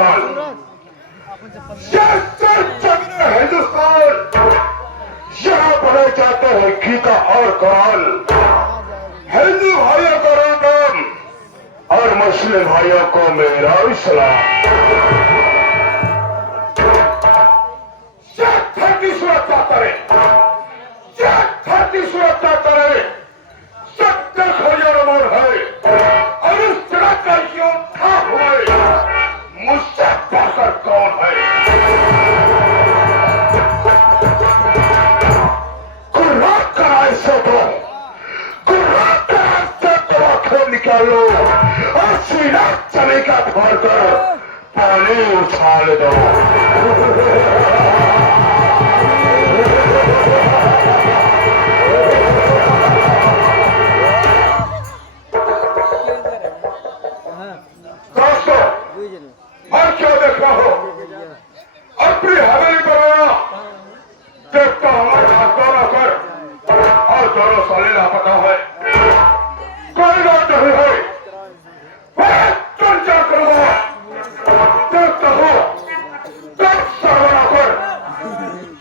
हिंदुस्तान, हिंदुस्तान, यहाँ पढ़े जाते हैं गीता और कुरान। हिंदू भाइयों को राम और मुस्लिम भाइयों को मेरा इस्लाम। धरती सुरक्षा करे, धरती सुरक्षा करे, सत्य खोजो मोर है और इस जगह का योद्धा हुए मुझसे बढ़कर कौन है। गुर्रात का ऐसे दो, गुर्रात का ऐसे दो आंखें निकालो और सीना चने का भर कर पानी उछाल दो। और क्या देख रहा हो, अपनी हवेली पर आया, देखता हमारे हाथ दोनों कर और दोनों साले लापता है। कोई बात नहीं है, मैं चर्चा करूंगा। देखता हो कौन सर्वना कर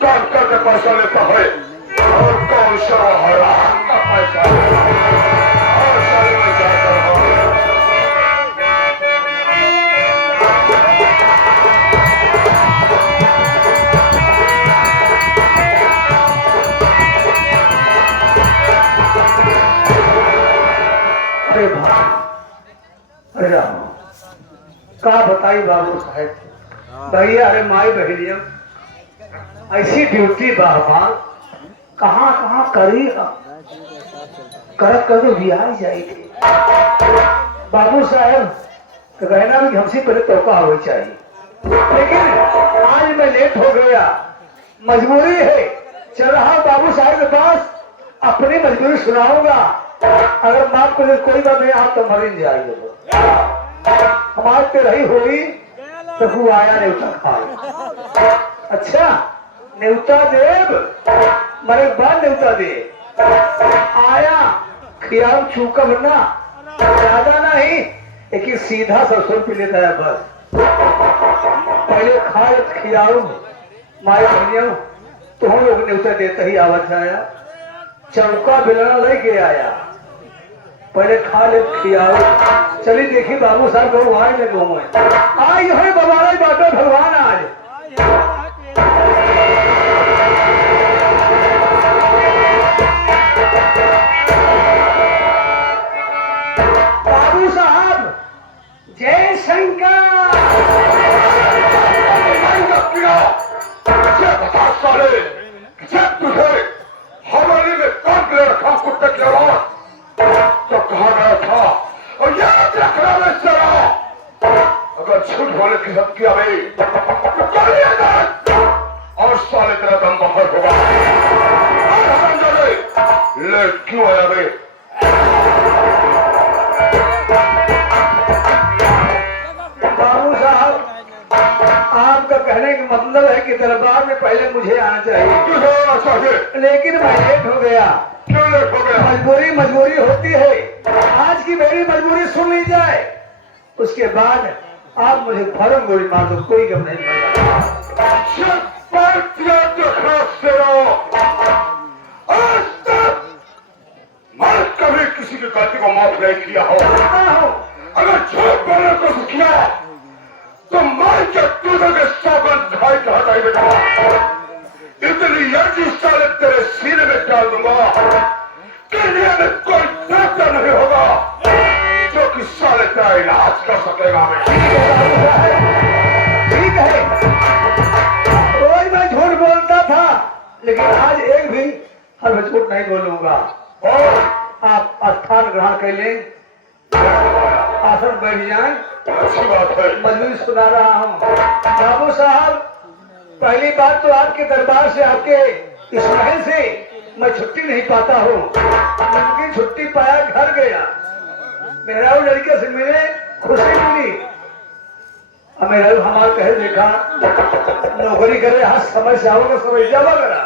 कौन करके पैसा लेता है और कौन सर्वहराम का पैसा और साले में क्या कर रहा है। अरे का बताई बाबू साहब भैया, अरे माई बहनिया ऐसी ड्यूटी बाबा कहाँ कहाँ करी करत कर तो भी आ जाएगी। बाबू साहब तो कहना भी हमसे पहले तोका हो चाहिए, लेकिन आज मैं लेट हो गया, मजबूरी है। चल रहा बाबू साहब के पास, अपनी मजबूरी सुनाऊंगा। अगर माफ कर कोई बात नहीं, आप तो मर ही जाएंगे। हमारे पे रही हुई तो वो आया न्योता खाए। अच्छा न्योता देव मरे बाद न्योता दे आया, खियाल चूका बनना ज्यादा नहीं, लेकिन सीधा सरसों पी लेता है बस। पहले खा खियाऊ माई बहनिया तो हम लोग न्योता देता ही आवाज आया, चौका बिलना लेके आया, पहले खा ले खियाओ। चलिए देखिए बाबू साहब को वहां में घूमे आई है बबारा बाटो भगवान आज। बाबू साहब जय शंकर। बता साले जब तुझे हमारे में कौन ले रखा कुत्ते की औलाद तो कहा गया था और याद रखना मैं जरा, अगर झूठ बोले की धमकी आई तो कर लिया जाए और साले तेरा दम बाहर होगा। और हम जाने ले क्यों आया बे। बाबू साहब आपका कहने का मतलब है कि दरबार में पहले मुझे आना चाहिए, लेकिन मैं लेट हो गया। क्यों लेट हो गया? मजबूरी होती है। आज की मेरी मजबूरी सुन ली जाए, उसके बाद आप मुझे फौरन गोली मार दो, कोई गम नहीं मैं कभी किसी की गलती को माफ नहीं किया हो। अगर झूठ बोलने को किया तो मैं के दूधों के सौगंध खाई कहता ही बेटा, इतनी यर्जी साले तेरे सीने में डाल दूंगा कि दुनिया में कोई डॉक्टर नहीं होगा जो कि साले तेरा इलाज कर सकेगा। मैं ठीक है, रोज मैं झूठ बोलता था, लेकिन आज एक भी हर झूठ नहीं बोलूंगा। और आप स्थान ग्रहण कर लें, आसन बैठ जाए। अच्छी बात है, मजबूरी सुना रहा हूँ। बाबू साहब पहली बात तो आपके दरबार से, आपके इस महल से मैं छुट्टी नहीं पाता हूँ, क्योंकि छुट्टी पाया घर गया। मेरा वो लड़के से मिले, खुशी मिली, मेरा हमारा कहे देखा नौकरी करे, हाँ समझ जाओगे समझ जाओ मेरा।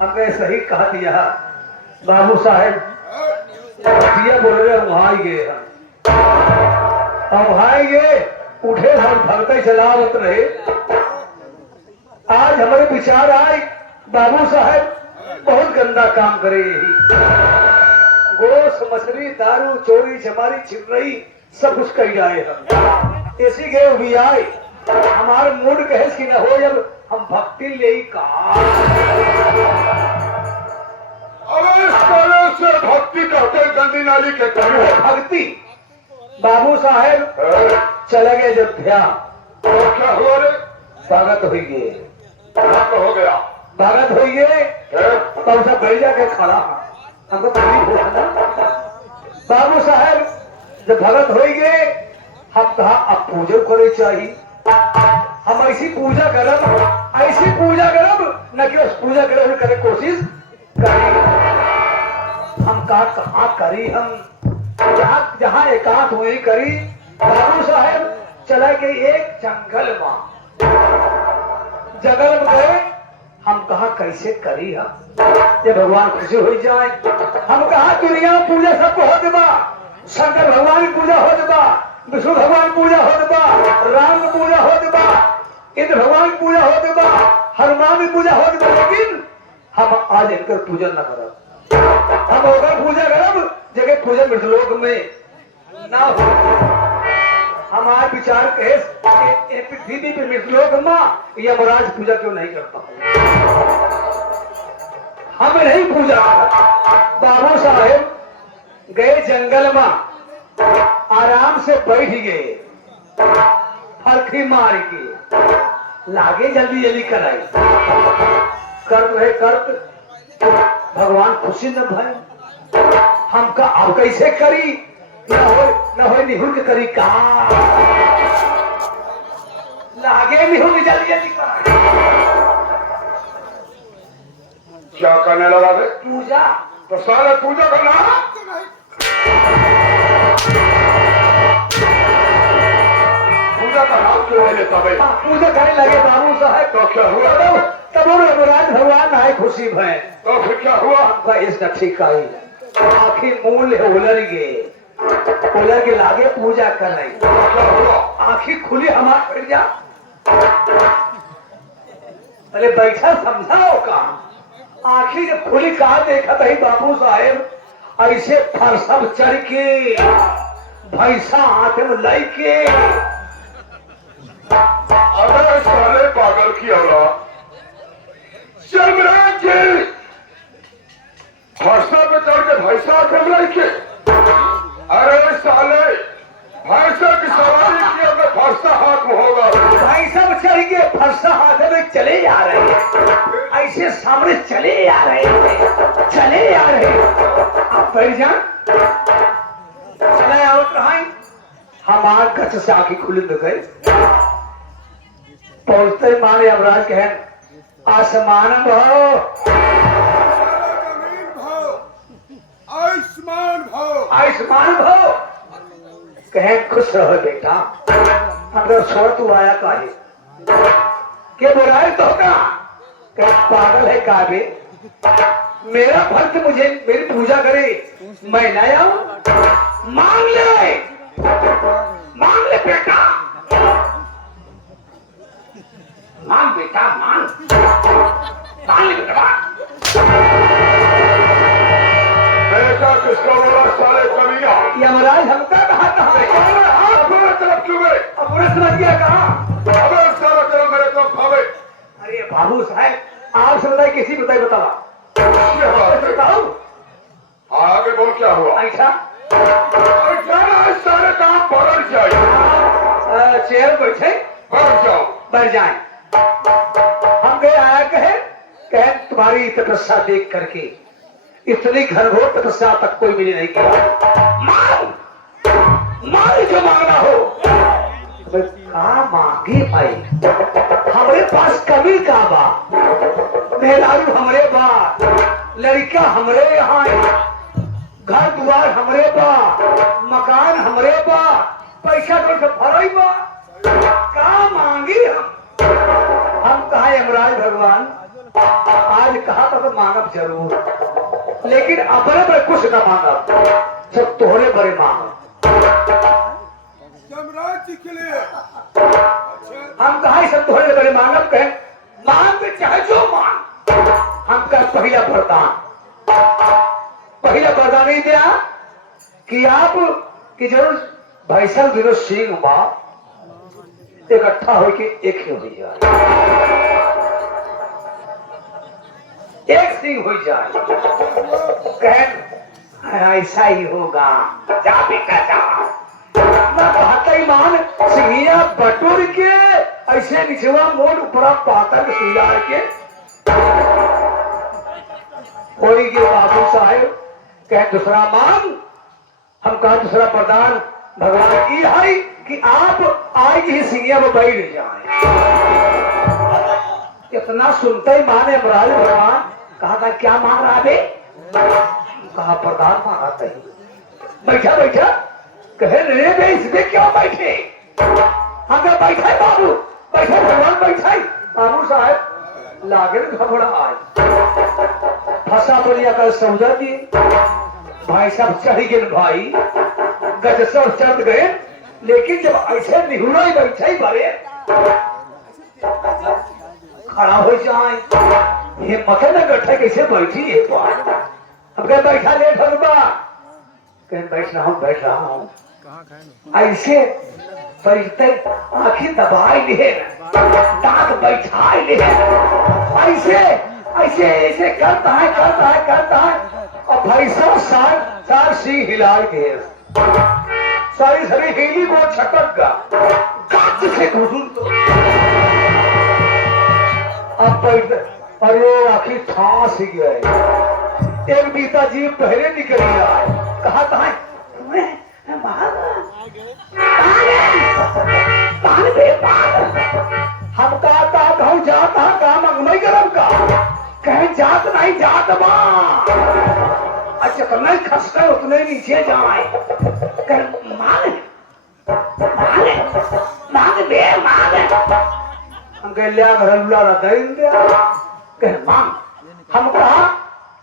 हमने सही कहा दिया। बाबू साहब बोल रहे वहां ही गए, हम वहां गए उठे और भगते चलावत रहे। आज हमारे विचार आए बाबू साहब बहुत गंदा काम करे, यही गोश मछली दारू चोरी चमारी छिपरई सब कुछ कर जाए। हम इसी के भी आए, हमारे मूड कहे कि न हो जब हम भक्ति ले कहा। अरे इस तरह से भक्ति कहते गंदी नाली के कहीं भक्ति बाबू साहेब चले गए जब ध्यान, तो क्या हुआ रे? भगत हुई गए, तो हो गया भगत हुई गए तब सब बैठ जाके खड़ा। हमको तकलीफ हुआ ना बाबू साहेब, जब भगत हो गए हम कहा अब पूजा करे चाहिए। हम ऐसी पूजा करब, ऐसी पूजा करब न कि उस पूजा करे कोशिश करी। हम कहा करी, हम जहाँ एकांत हुई करी। बाबू साहेब चला के एक जंगल में गए। हम कहा कैसे करी हम ये भगवान खुशी हो जाए। हम कहा दुनिया में पूजा सबको हो देबा, शंकर भगवान की पूजा हो देबा, विष्णु भगवान की पूजा हो देबा, राम की पूजा हो देबा, इंद्र भगवान की पूजा हो देबा, हनुमान की पूजा हो देबा, लेकिन हम आज इनकर पूजा न करब। हम होकर पूजा करब जगह पूजा मृतलोक में ना हो। हमारे विचार कहे पृथ्वी पे मृतलोक में यमराज पूजा क्यों नहीं करता? हम नहीं पूजा। बाबू साहेब गए जंगल में, आराम से बैठ गए, फरखी मार के लागे जल्दी जल्दी कराई करत रहे करत भगवान खुशी न भय। हमका अब कैसे करी न हो निहुर के करी का लागे निहुर जल्दी जल्दी कराई। क्या करने लगा रे? पूजा तो सारे पूजा करना पूजा का नाम क्यों नहीं लेता भाई? पूजा करने लगे बाबू साहब। तो क्या हुआ? तब राज भगवान आए खुशी भय। तो फिर क्या हुआ? हमका इस ठीक आई आखिर मूल उलर के लागे पूजा कर रही। क्या हुआ? आखिर खुली हमारे बैठ जा। अरे बैठा समझाओ का आखिर जब खुली कहा देखा था बाबू साहेब ऐसे फरसब चढ़ के भैंसा हाथ में लाई के। अरे साले पागल की औलाद, यमराज जी भैंसा पे चढ़ के भैंसा कमलाई के। अरे साले भैंसा की सवारी की अगर भैंसा हाथ में होगा। भैंसा पे चढ़ के फरसा हाथ में चले आ रहे हैं, ऐसे सामने चले आ रहे हैं, चले आ रहे हैं। आप बैठ जाए चले आवत रहा। हमार कच्छ से आंखें खुली तो गए। पहुंचते माने यमराज कहे आसमान भाव आयुष्मान भाव कहे खुश रहो बेटा। अगर छोड़ तू आया काहे के बुराई तो का कहे पागल है काबे, मेरा भक्त मुझे मेरी पूजा करे मैं ना आऊं। मांग ले बेटा, मांग बेटा मांग ले बेटा। बेटा किसका बोला साले कमीना? यमराज हमका कहा था अपने तरफ क्यों गए? अपने समझ गया कहा। अबे सारा तरफ मेरे तरफ भागे। अरे बाबू साहब आप से बताइए किसी बताओ बताओ आगे बोल क्या हुआ? ऐसा सारे काम पलट जाए। चेयर बैठे बैठ जाओ। बैठ जाए। हम गए आया कहे तुम्हारी तपस्या देख करके इतनी घनघोर तपस्या तक कोई मिली नहीं किया। मांग जो मांगना हो कहा मांगी भाई। हमारे पास कमी का बा, मेहरारू हमरे बा, लड़का हमरे यहाँ, घर द्वार हमरे बा, मकान हमरे बा, पैसा तो भरई बा, कहा मांगी हम कहा यमराज भगवान आज कहा था तो मांगब जरूर, लेकिन अपने पर कुछ न मांगब, सब तोहरे बड़े मांगब। यमराज चीज के लिए? हम कहा सब थोड़े बड़े मानव कहे मांग के चाहे जो मांग हम का पहला वरदान नहीं दिया कि आप कि जरूर भैसल दिनो सिंह बा इकट्ठा होके एक ही हो जाए, एक सिंह हो जाए। कह ऐसा ही होगा, जा बेटा जा। मान सिंहिया बटोर के ऐसे निचवा मोड़ ऊपरा पाता के सुला के होई के बाबू साहेब कह दूसरा मांग। हम कहा दूसरा प्रदान भगवान की है कि आप आज ही सिंहिया में बैठ जाए। इतना सुनते ही माने अमराज भगवान कहा था क्या मांग रहा बे? कहा प्रदान मांगा था। बैठा बैठा कहे रे बे इसमें क्यों बैठे? हम बैठा बाबू बैठा भगवान बैठा बाबू साहब लागे घबरा आज फंसा बढ़िया कल सौदा दिए भाई साहब चढ़ गए भाई गजसर चढ़ गए। लेकिन जब ऐसे निहुरा ही बैठा ही बड़े खड़ा हो जाए ये मथे न गठे कैसे बैठी एक बार अब कह बैठा ले भगवा कह बैठ रहा हूँ ऐसे बैठते आंखें दबाए ले दांत बैठाए ले ऐसे ऐसे ऐसे करता है और भाई साहब सार सिंह हिला के सारी सभी हिली को छटक गा गाच से घुसून तो अब बैठ अरे आखिर ठास ही गए। एक बीता जी पहले निकल रहा है कहा था हम कहा जाता काम अंगमई गरम का कहीं जात नहीं जात अच्छा करना खसकर उतने नीचे जाए हम कह लिया हम कहा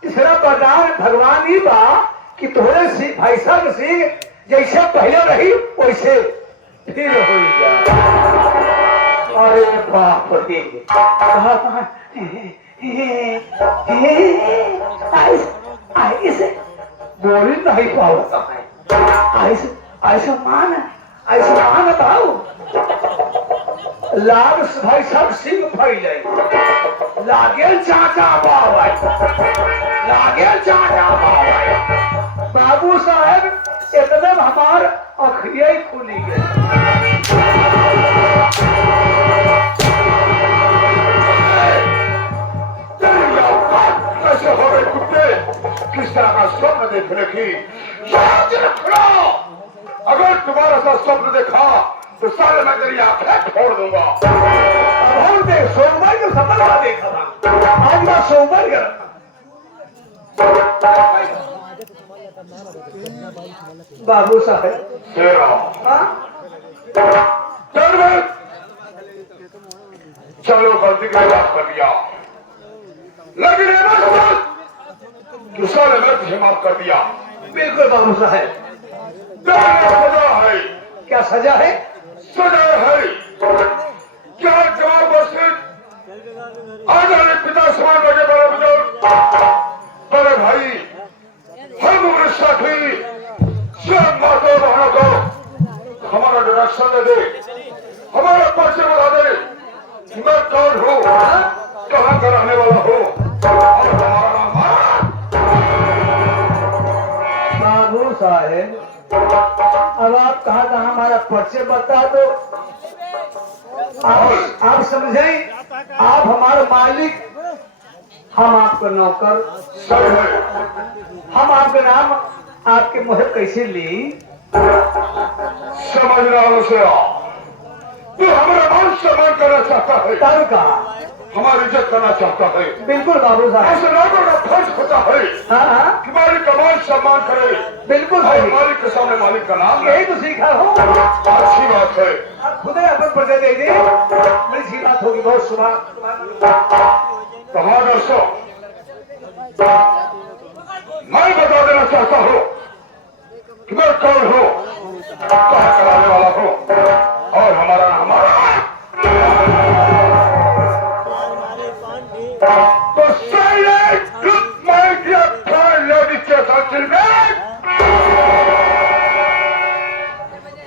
तीसरा वरदान भगवान ही बा कि तोहरे भाई साहब सिंह जैसे पहले रही वैसे फिर हो जाए। अरे बाप रे ऐसे बोल नहीं पाता है ऐसे मान बताओ लाग भाई सब सिंह फैले लागे चाचा बाबू साहब एकदम हमार अखिया ही खुली गई। कैसे हो गए कुत्ते? किस तरह का स्वप्न देखने की याद रखना। अगर तुम्हारा सा स्वप्न देखा तो सारे मैं तेरी आंखें फोड़ दूंगा। और देख सोमवार को सपना देखा था आज मैं सोमवार गया बाबू साहब चलो गलती का याद कर लिया लेकिन दूसरा ने तुझे माफ कर दिया। बिल्कुल बाबू साहब सजा है। क्या सजा है? सजा है क्या जवाब आज हमारे पिता समान बड़े बड़े बुजुर्ग बड़े भाई हम उम्र साथी सब माता बहनों को हमारा डायरेक्शन दे दे हमारा परिचय बता दे कि मैं कौन हूँ कहाँ का रहने वाला हूँ और हमारा नाम बाबू साहेब अब आप कहा था हमारा परिचय बता दो। आप समझे आप हमारे मालिक हम आपका नौकर सही है। हम आपका नाम आपके मुँह कैसे ली समझ रहा हूँ से तू हमारा मान सम्मान करना चाहता है तब का हमारी इज्जत करना चाहता है। बिल्कुल बाबू साहब ऐसे लोगों का फर्ज होता है हाँ कि मालिक का मान सम्मान करे। बिल्कुल और सही मालिक के सामने मालिक का नाम यही तो सीखा हो अच्छी बात है। आप खुद ही अपन परिचय दे दी बड़ी सी बात होगी बहुत सुबह कहा दोस्तों मैं बता देना चाहता हूँ कि मैं कौन हूँ कहाँ कराने वाला हूँ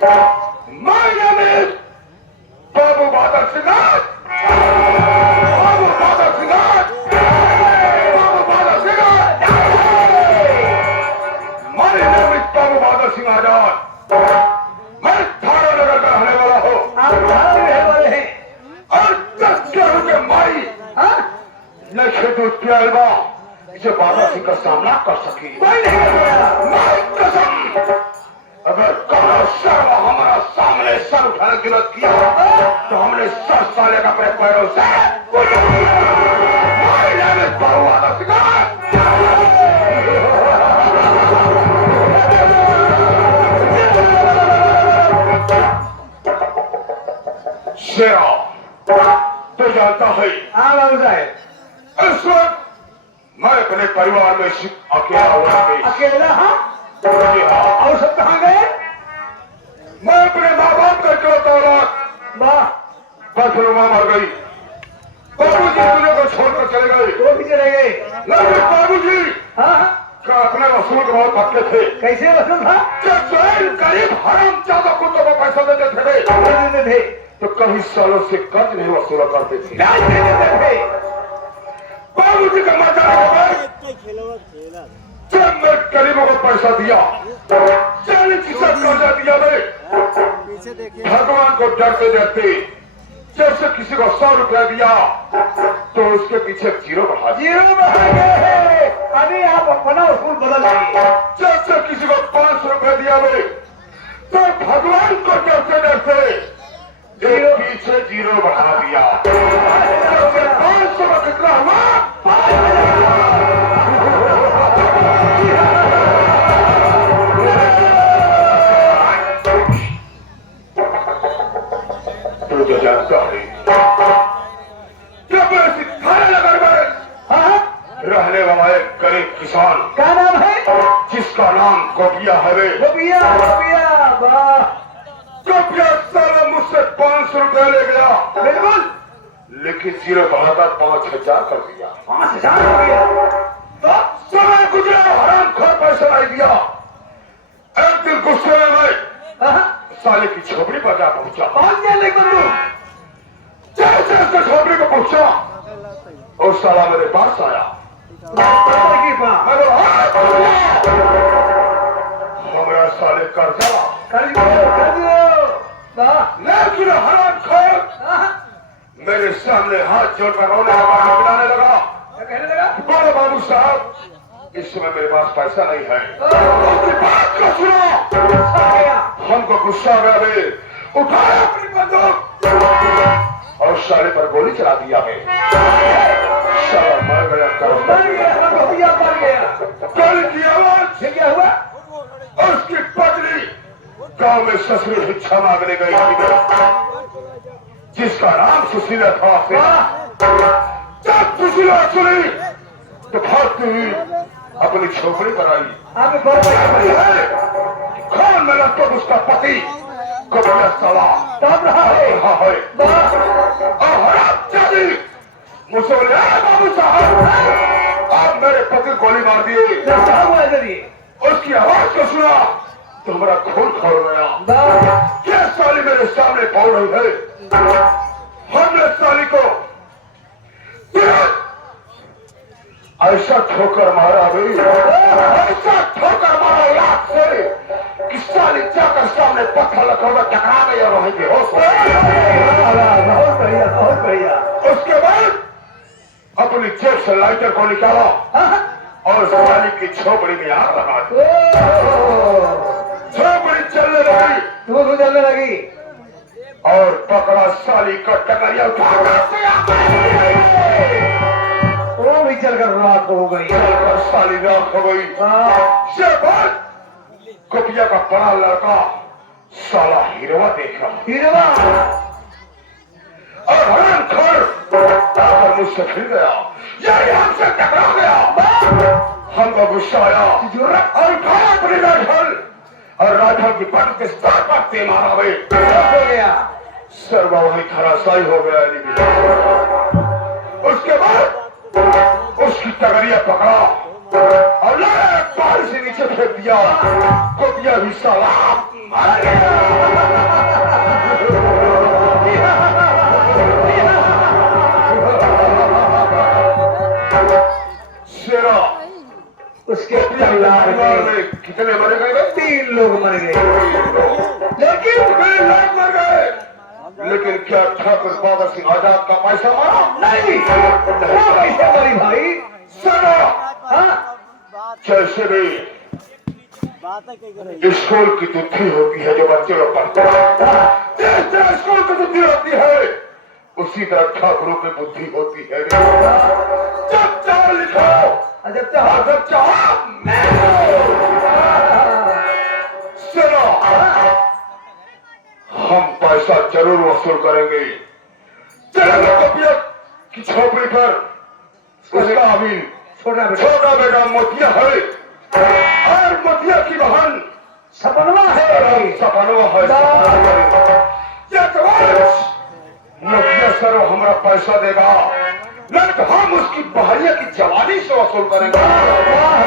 My name is Babu Badar Singh. Babu Badar Singh. Babu Badar Singh. My name is Babu Badar Singh Azad. मैं थाना नगर का रहने वाला हूँ। आप कहाँ रहने वाले हैं? और 10 करोड़ के माई हाँ? नशे दूध की अलवा इसे बाबा सिंह का सामना कर सकी। कोई नहीं कर पाया। माई कसम, अगर कौनो शर्म हमारा सामने सर उठाने की जरूरत किया तो हमने सर साले का अपने पैरों से माई नाम है बाबू बादर सिंह। शेरा तो जानता है हाँ बाबू साहब, इस वक्त मैं अपने परिवार में अकेला हुआ अकेला? हाँ? और सब कहाँ गए? मैं अपने माँ बाप का इकलौता औलाद वाह, बस माँ मर गई। बाबूजी दुनिया को छोड़कर चले गए। वो भी चले गए। लेकिन बाबूजी हाँ? का अपने वसूल के बहुत पक्के थे। कैसे वसूल था? जब जैन गरीब हराम ज्यादा कुत्तों को पैसा देते थे देते थे तो कभी सालों से कर्ज नहीं वसूला करते थे। ब्याज दे देते थे। बाबूजी का मर जाने के बाद जब मैं गरीबों को पैसा दिया, जाने किसा कर्जा दिया मैं भगवान को डरते डरते जैसे किसी को 100 रुपया दिया तो उसके पीछे जीरो बढ़ा दिया। जीरो बढ़ा गए। अभी आप अपना उसूल बदल दिए। जैसे किसी को 500 रुपया दिया मैं तो भगवान को डरते डरते जीरो पीछे जीरो बढ़ा दिया। 500 का कितना हुआ? 5,000। तो जो जानता है जब मैं थाने नगर में रहने वाला एक गरीब किसान, क्या नाम है? जिसका नाम गोपिया है, गोपिया, गोपिया, वाह। गोपिया साला मुझसे 500 रुपया ले गया, बिल्कुल, लेकिन जीरो बढ़ाकर 5,000 कर दिया। 5,000 रुपया। तो समय गुजरा, हराम खोर पैसा नहीं दिया। एक दिन गुस्से में मैं साले की झोपड़ी पर जा पहुंचा। कौन क्या लेकर तू? जैसे उसके झोपड़ी पर पहुंचा और साला मेरे पास आया। मैं बोला, हमारा साले कर्जा कर दो। लेकिन हराम खोर मेरे सामने हाथ जोड़कर रोने लगा, पिलाने लगा। क्या कहने लगा? बोले बाबू साहब, इस समय मेरे पास पैसा नहीं है। उसकी बात को सुनो। हमको गुस्सा आ गया, बे उठाया अपनी बंदूक और साले पर गोली चला दिया। मैं साला मर गया। मर गया, गोपिया मर गया। गोली की आवाज ये क्या हुआ? उसकी पत्नी गांव में ससुर भिक्षा मांगने गई थी, जिसका नाम सुशीला था। जब सुशीला सुनी तो भागती हुई अपनी छोकरी पर आई। खान में लगभग उसका पति गोपिया साला तब रहा है। और हराम जादी मुझसे बोले, बाबू साहब आप मेरे पति गोली मार दिए। उसकी आवाज को सुना तो हमारा खून खोल गया। क्या साली मेरे सामने बोल रही है? हमने साली को ऐसा ठोकर मारा भाई, ऐसा ठोकर मारा लाख से कि साली जाकर सामने पत्थर रखा हुआ टकरा गई और वहीं बेहोश हो गई। बहुत बढ़िया, बहुत बढ़िया। उसके बाद अपनी जेब से लाइटर को निकाला और साली की झोपड़ी में आग लगा दी। झोपड़ी चलने लगी, दूध चलने लगी और पकड़ा साली का टकरिया उठा वो भी चलकर राख हो गई। साली राख हो गई। गोपिया का बड़ा लड़का साला हीरोवा देखा, हीरोवा और हराम खोर आकर मुझसे फिर गया, यही हमसे टकरा गया। हमको गुस्सा आया और उठाया अपनी राइफल और राइफल की पट के सर पर दे मारा। हो गया सर वही धराशायी हो गया। उसके बाद उसकी टगरिया पकड़ा और पानी से नीचे फेंक दिया। गोपिया भी साला मार गया। लेकिन क्या ठाकुर बाबा सिंह आजाद का पैसा मारा? नहीं, वो कैसे मरी भाई? सुनो, हाँ? जैसे भी स्कूल की तिथि होती है जो बच्चे लोग पढ़ते हैं, जिस तरह स्कूल की बुद्धि होती है उसी तरह ठाकुरों की बुद्धि होती है। जब चाहो लिखो, जब चाहो जब चाहो मैं सुनो, हम पैसा जरूर वसूल करेंगे। चलेंगे कपिया की झोपड़ी पर, उसका अभी छोटा बेटा मोतिया है और मोतिया की बहन सपनवा है। सपनवा है। मोतिया सर हमारा पैसा देगा, नहीं तो हम उसकी बहरिया की जवानी से वसूल करेंगे। वाह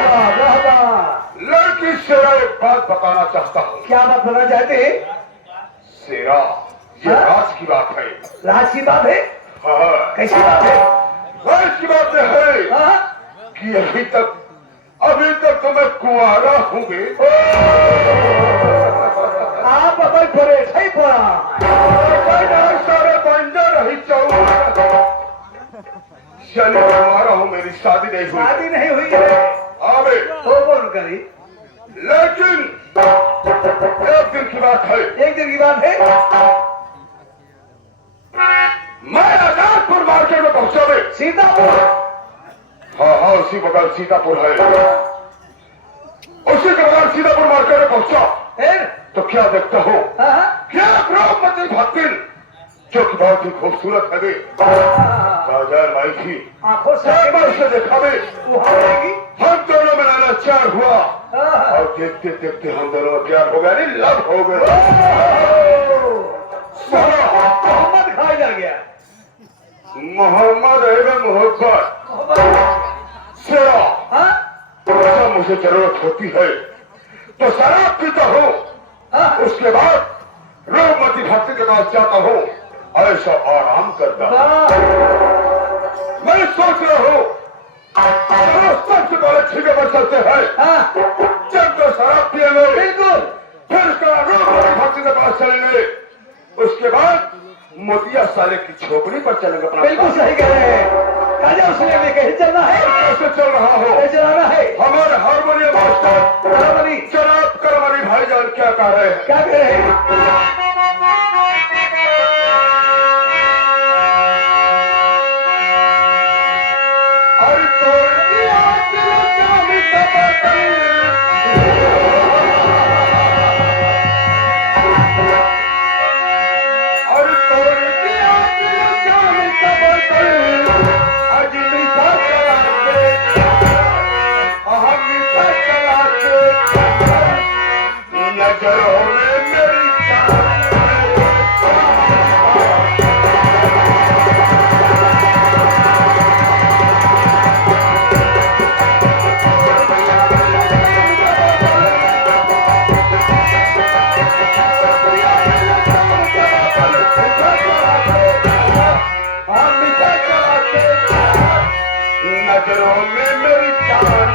वाह वाह वाह। लड़की शेरा एक बात बताना चाहता हूँ। क्या बात बोलना चाहते हैं? शेरा, ये राज की बात है। राज की बात है? हाँ, कैसी बात है? राज की बात है हाँ? कि अभी तक तो मैं कुंवारा हूँ। आप अपन पड़े सही पड़ा सारे बंजर रही चलो कुंवारा हूँ, मेरी शादी नहीं हुई। शादी नहीं हुई है? अबे तो बोल करी। लेकिन एक दिन की बात है। एक दिन की बात है? मैं आजादपुर मार्केट में पहुंचा बे। सीतापुर? हाँ हाँ, उसी बगल सीतापुर है। उसी के बगल सीतापुर मार्केट में पहुंचा फिर? तो क्या देखता हूँ, हाँ? क्या द्रौपदी भक्तिन जो कि बहुत ही खूबसूरत है बे। राजा माई थी, आंखों से उसे देखा बे। वो हमेगी? हम दोनों में लाचार हुआ हाँ। और देखते देखते हम दोनों में प्यार हो गया, नहीं लव हो गया। मोहम्मद खाई जा गया। मोहम्मद एवं मोहब्बत सेवा। हाँ? जब मुझे जरूरत होती है तो शराब पीता हूँ, हाँ? उसके बाद रूपमती भक्ति के पास जाता हूँ, ऐसा आराम करता हूँ। वाह। मैं सोच रहा हूँ चलो सबसे पहले ठीके पर चलते हैं। हाँ? जब तो शराब पिएंगे, बिल्कुल। फिर उसका रूपमती भक्ति के पास चलेंगे, उसके बाद मोतिया साले की झोपड़ी पर चलेंगे। अपना बिल्कुल सही कह रहे हैं। काजा उसने में कहीं चलना है? कैसे चल रहा हो? कहीं चलाना है? हमारे हारमोनियम मास्टर करमनी। जनाब करमनी भाईजान क्या कह रहे हैं? क्या कह रहे हैं? अरे तोड़ दिया दिल जानी तबकल। अरे तोड़ दिया दिल जानी तबकल। आज मीठा चला के, मीठा चला के नजरों में मेरी जान। नजरों में मेरी जान।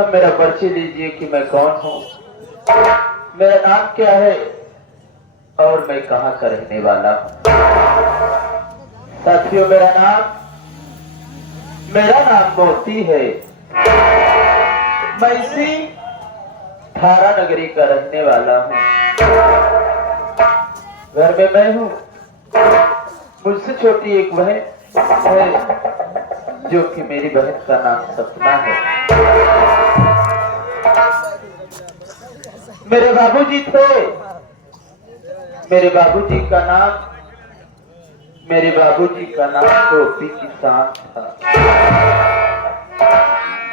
सर्वप्रथम मेरा परिचय लीजिए कि मैं कौन हूँ, मेरा नाम क्या है और मैं कहाँ का रहने वाला हूँ। साथियों, मेरा नाम मोती है। मैं इसी थारा नगरी का रहने वाला हूँ। घर में मैं हूँ, मुझसे छोटी एक बहन है जो कि मेरी बहन का नाम सपना है। मेरे बाबूजी थे, मेरे बाबूजी का नाम गोपी किसान था।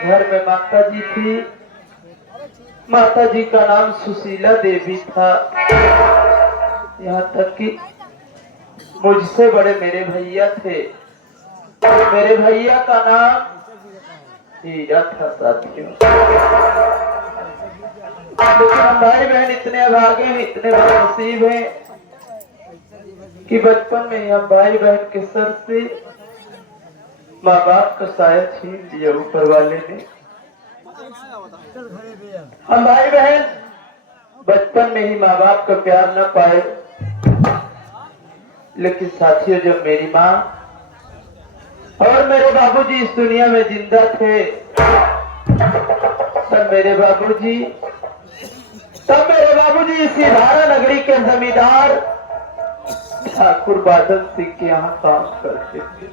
घर में माता जी थी, माता जी का नाम सुशीला देवी था। यहाँ तक कि मुझसे बड़े मेरे भैया थे, मेरे भैया का नाम हीरा था। साथियों, लेकिन हम भाई बहन इतने अभागे हैं, इतने बदनसीब हैं कि बचपन में हम भाई बहन के सर से माँ बाप का साया छीन लिया ऊपर वाले ने। हम भाई बहन बचपन में ही माँ बाप का प्यार न पाए। लेकिन साथियों, जब मेरी माँ और मेरे बाबूजी इस दुनिया में जिंदा थे, तब मेरे बाबूजी इसी धारा नगरी के जमींदार ठाकुर बादल सिंह के यहाँ काम करते थे।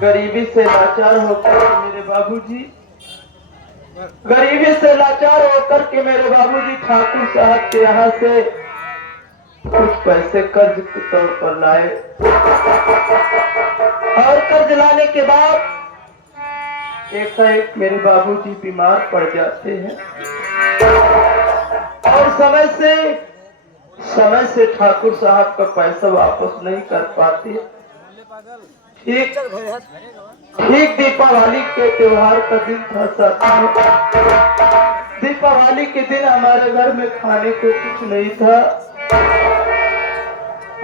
गरीबी से लाचार होकर के मेरे बाबूजी ठाकुर साहब के यहाँ से कुछ पैसे कर्ज के तौर पर लाए, और कर्ज लाने के बाद एकाएक मेरे बाबूजी बीमार पड़ जाते हैं और समय से ठाकुर साहब का पैसा वापस नहीं कर पाते। ठीक दीपावली के त्योहार का दिन था। साथियों, दीपावली के दिन हमारे घर में खाने को कुछ नहीं था।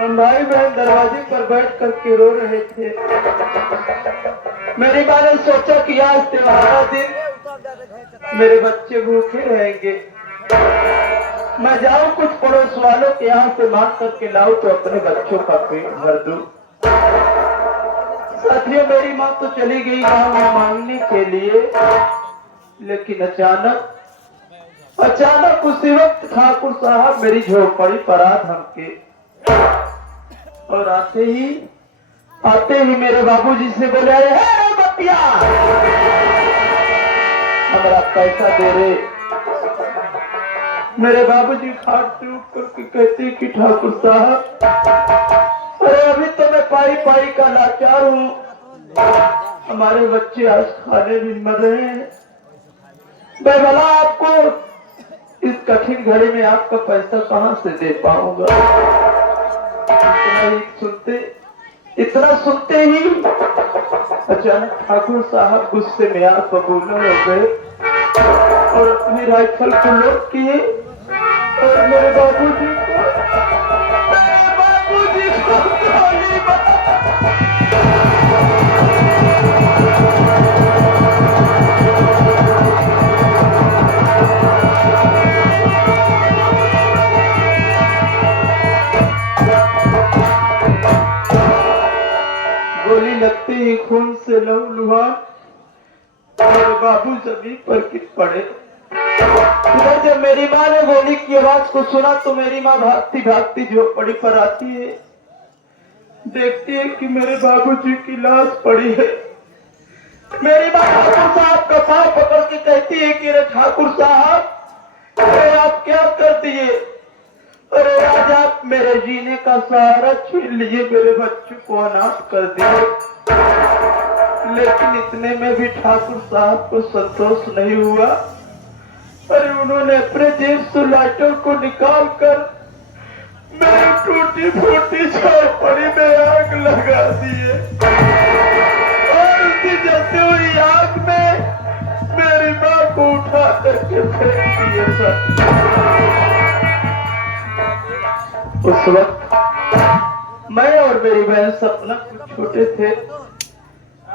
हम भाई बहन दरवाजे पर बैठ करके रो रहे थे। मेरी माँ ने सोचा कि आज त्योहार दिन मेरे बच्चे भूखे रहेंगे, मैं जाऊं कुछ पड़ोस वालों के यहाँ से मांग करके लाऊं तो अपने बच्चों का पेट भर दूं। साथियों, मेरी माँ तो चली गई गांव में मांगने के लिए, लेकिन अचानक उसी वक्त ठाकुर साहब मेरी झोपड़ी पर आ धमके और आते ही मेरे बाबूजी से बोले, अरे बतिया, हमारा पैसा दे रे। मेरे बाबूजी खाट से उठ करके कहते कि ठाकुर साहब, अरे अभी तो मैं पाई का लाचार हूँ, हमारे बच्चे आज खाने भी मर रहे हैं, मैं भला आपको इस कठिन घड़ी में आपका पैसा कहाँ से दे पाऊंगा। इतना सुनते ही अचानक ठाकुर साहब गुस्से में आप बबूला हो गए और अपनी राइफल को लोड किए और मेरे बाबूजी को गोली मारी। गोली लगते ही खून से लहूलुहान मेरे बाबू जमीन पर गिर पड़े। इधर जब मेरी माँ ने गोली की आवाज को सुना तो मेरी माँ भागती भागती झोपड़ी पर आती है, देखती है कि मेरे बाबूजी की लाश पड़ी है। मेरी माँ ठाकुर साहब का पांव पकड़ के कहती है कि अरे ठाकुर साहब, अरे आप क्या कर दिए, अरे आज आप मेरे जीने का सहारा छीन लिए, मेरे बच्चों को अनाथ कर दिए। लेकिन इतने में भी ठाकुर साहब को संतोष नहीं हुआ, अरे उन्होंने अपने जेब से लाइटर को निकाल कर मेरी टूटी फूटी झोपड़ी में आग लगा दिए और उसी जलती हुई आग में मेरी माँ को उठा करके फेंक दिए। उस वक्त मैं और मेरी बहन सपना कुछ छोटे थे।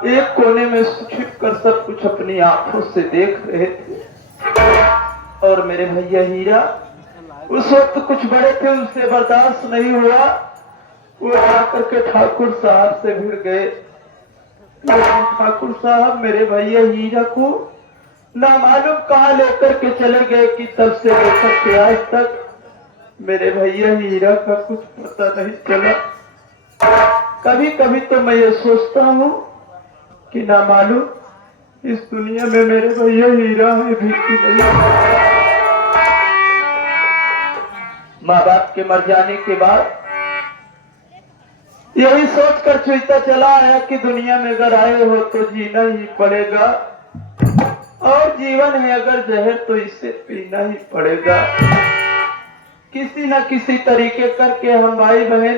एक कोने में छिप कर सब कुछ अपनी आंखों से देख रहे थे। और मेरे भैया हीरा उस वक्त कुछ बड़े थे, उनसे बर्दाश्त नहीं हुआ, वो जाकर के ठाकुर साहब से भिड़ गए। लेकिन ठाकुर साहब मेरे भैया हीरा को ना मालूम कहाँ लेकर के चले गए कि तब से लेकर के आज तक मेरे भैया हीरा का कुछ पता नहीं चला। कभी कभी तो मैं ये सोचता हूँ कि ना मालूम इस दुनिया में मेरे भैया हीरा है भी कि नहीं। माँ बाप के मर जाने के बाद यही सोच कर चुईता चला आया कि दुनिया में अगर आए हो तो जीना ही पड़ेगा, और जीवन है अगर जहर तो इसे पीना ही पड़ेगा। किसी न किसी तरीके करके हम भाई बहन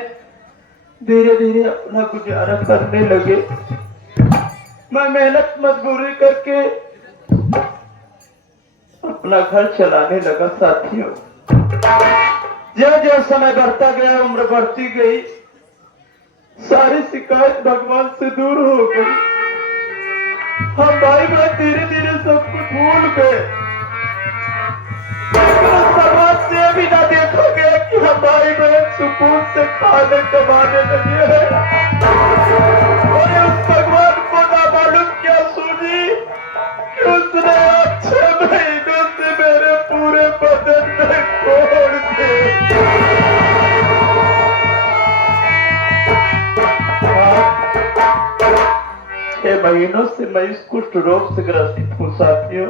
धीरे धीरे अपना गुजारा करने लगे। मैं मेहनत मजदूरी करके अपना घर चलाने लगा। साथियों, जो समय बढ़ता गया, उम्र बढ़ती गई, सारी शिकायत भगवान से दूर हो गई। हम भाई बहन धीरे धीरे सब कुछ भूल गए। समाज से भी ना देखा गया कि हम भाई बहन सुकून से खाने कमाने लगे हैं। और उस भगवान को ना मालूम क्या सूझी कि उसने 6 महीनों से मेरे पूरे बदन में कोड़ दे। 6 महीनों से मैं इस कुष्ठ रोग से ग्रसित हूँ। साथियों,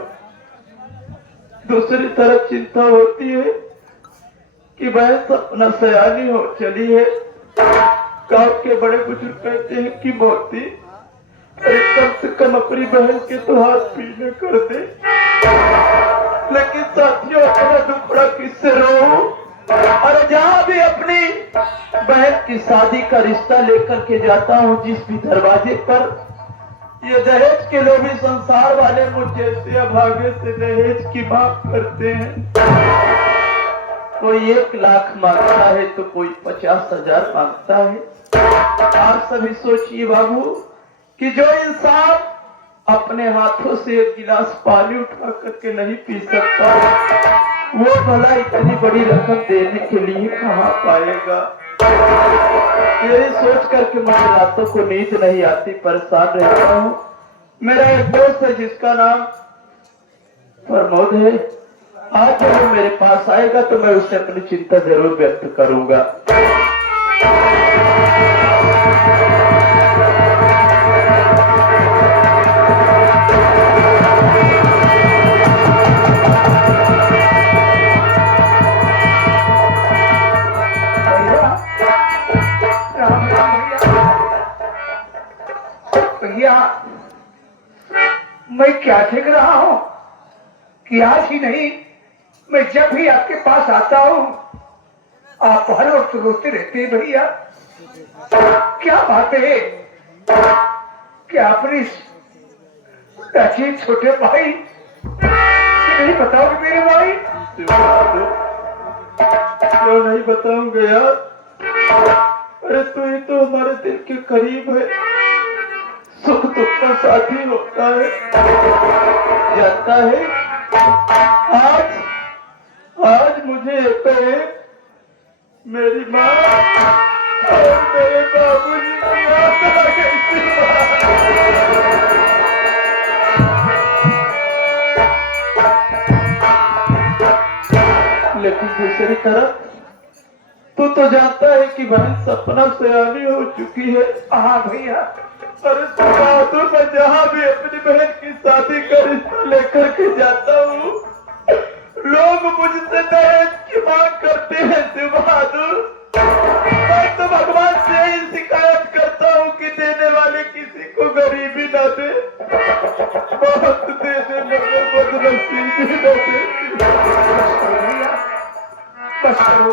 दूसरी तरफ चिंता होती है कि भैंस अपना सयानी हो चली है। गांव के बड़े बुजुर्ग कहते हैं कि मोती अरे कम से कम अपनी बहन के तो हाथ पीने कर दे। लेकिन साथियों, अपना दुखड़ा किससे रो? और जहाँ भी अपनी बहन की शादी का रिश्ता लेकर के जाता हूँ, जिस भी दरवाजे पर ये दहेज के लोग भी संसार वाले मुझ जैसे अभागे से दहेज की मांग करते हैं। कोई 1 लाख मांगता है तो कोई 50,000 मांगता है। आप सभी सोचिए बाबू कि जो इंसान अपने हाथों से 1 गिलास पानी उठा करके नहीं पी सकता, वो भला इतनी बड़ी रकम देने के लिए कहाँ पाएगा? यही सोच करके मुझे रातों को नींद नहीं आती, परेशान रहता हूँ। मेरा एक दोस्त है जिसका नाम प्रमोद है। आज जब वो मेरे पास आएगा तो मैं उससे अपनी चिंता जरूर व्यक्त करूंगा। भैया, मैं क्या देख रहा हूँ कि आज ही नहीं, मैं जब भी आपके पास आता हूँ आप हर वक्त रोते रहते हैं। भैया, क्या बात है? क्या अपनी प्राचीन छोटे भाई नहीं बताओगे मेरे भाई? क्यों नहीं बताऊंगा यार? अरे तू ही तो हमारे दिल के करीब है, सुख दुख का साथी होता है। जानता है, आज मुझे एक मेरी माँ और मेरे बाबूजी की याद आ गई। लेकिन दूसरी तरफ तू तो जानता है कि बहन सपना सयानी हो चुकी है। हाँ भैया, अरे बहादुर, मैं जहाँ भी अपनी बहन की शादी का रिश्ता लेकर के जाता हूँ, लोग मुझसे दहेज की मांग करते हैं। शिव बहादुर, मैं तो भगवान से ही शिकायत करता हूँ कि देने वाले किसी को गरीबी न दे, बहुत दे दे मगर बदनसीबी न दे। बस करो,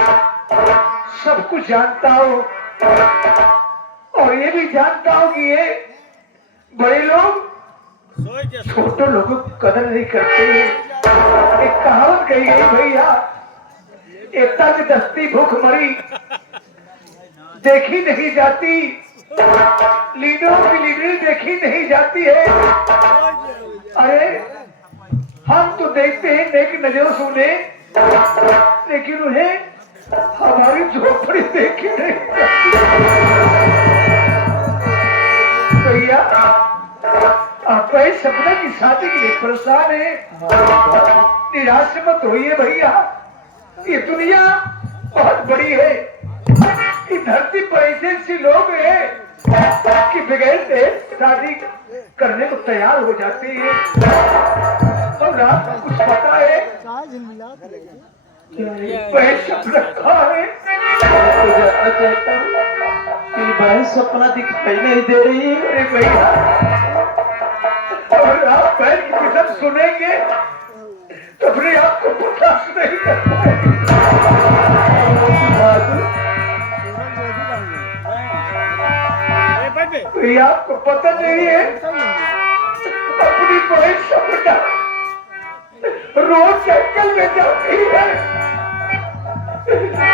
सब कुछ जानता हूँ और ये भी जानता हूँ कि ये बड़े लोग छोटे लोगों की कदर नहीं करते हैं। एक कहावत कही गई भैया, एकता की दस्ती भूख मरी देखी नहीं जाती, लीडरों की लीडरी देखी नहीं जाती है। अरे हम तो देखते हैं नेक नजरों से उन्हें, लेकिन उन्हें हमारी झोपड़ी देखी नहीं जाती। भैया आप इस सपना की शादी के लिए परेशान है, निराश मत होइए भैया। ये दुनिया बहुत बड़ी है, इस धरती पर ऐसे ऐसे लोग हैं कि बगैर देश शादी करने को तैयार हो जाते हैं। और आपको कुछ पता है वह सपना कहाँ है? तो जानना चाहता हूँ कि बहन सपना दिखाई नहीं दे रही है। अरे भैया अगर आप बहन की कसम सुनेंगे तो अपने आप को बर्दाश्त नहीं कर पाएंगे। भैया आपको पता नहीं है, अपनी बहन सपना रोज जंगल में जाती है,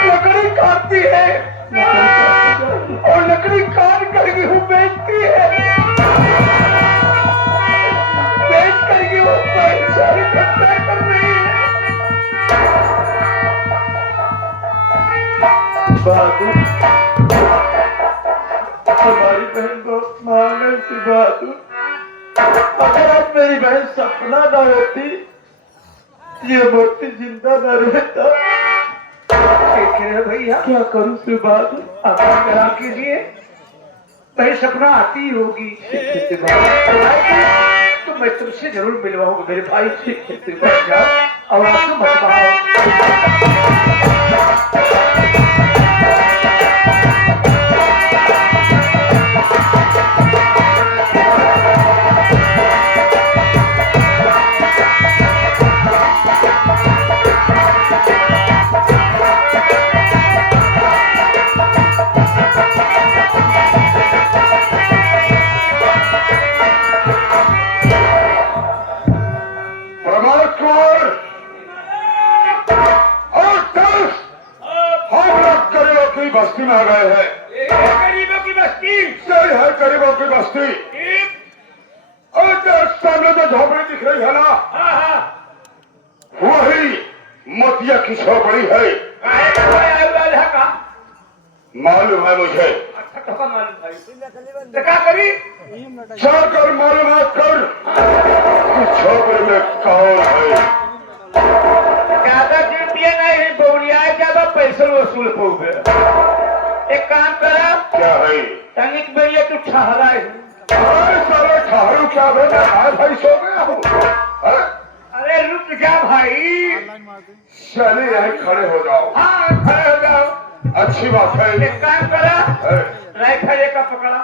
लकड़ी काटती है और लकड़ी काट कर गेहूं बेचती है, बेच कर गेहूं पैसा इकट्ठा कर रही है। बहादुर, हमारी बहन बहुत महान है सी बहादुर। अगर आज मेरी बहन सपना न होती, ये मूर्ति जिंदा न रहता। देख रहे भैया क्या करूं सी बहादुर? आप करा कीजिए, वही सपना आती ही होगी तो मैं तुमसे जरूर मिलवाऊंगा मेरे भाई से। जाओ और आंसू मत बहाओ। बस्ती में आ गए हैं। गरीबों की बस्ती यही है गरीबों की बस्ती। और सामने जो झोपड़ी दिख रही है ना, वही मतिया की झोपड़ी है। मालूम है मुझे। क्या करी? जाकर मालूमात कर झोपड़ी में कौन है। ज्यादा ड्यूटियां नहीं, बौड़िया ज्यादा पैसे वसूल हो गए। एक काम करा, क्या है? तनिक भैया तू ठहरा है। अरे सारे ठहरू क्या बेटा, भाई सो गया हूँ। अरे रुक जा भाई। चलिए यहीं खड़े हो जाओ। हाँ खड़े हो जाओ। अच्छी बात है। एक काम करा, राइफल का पकड़ा।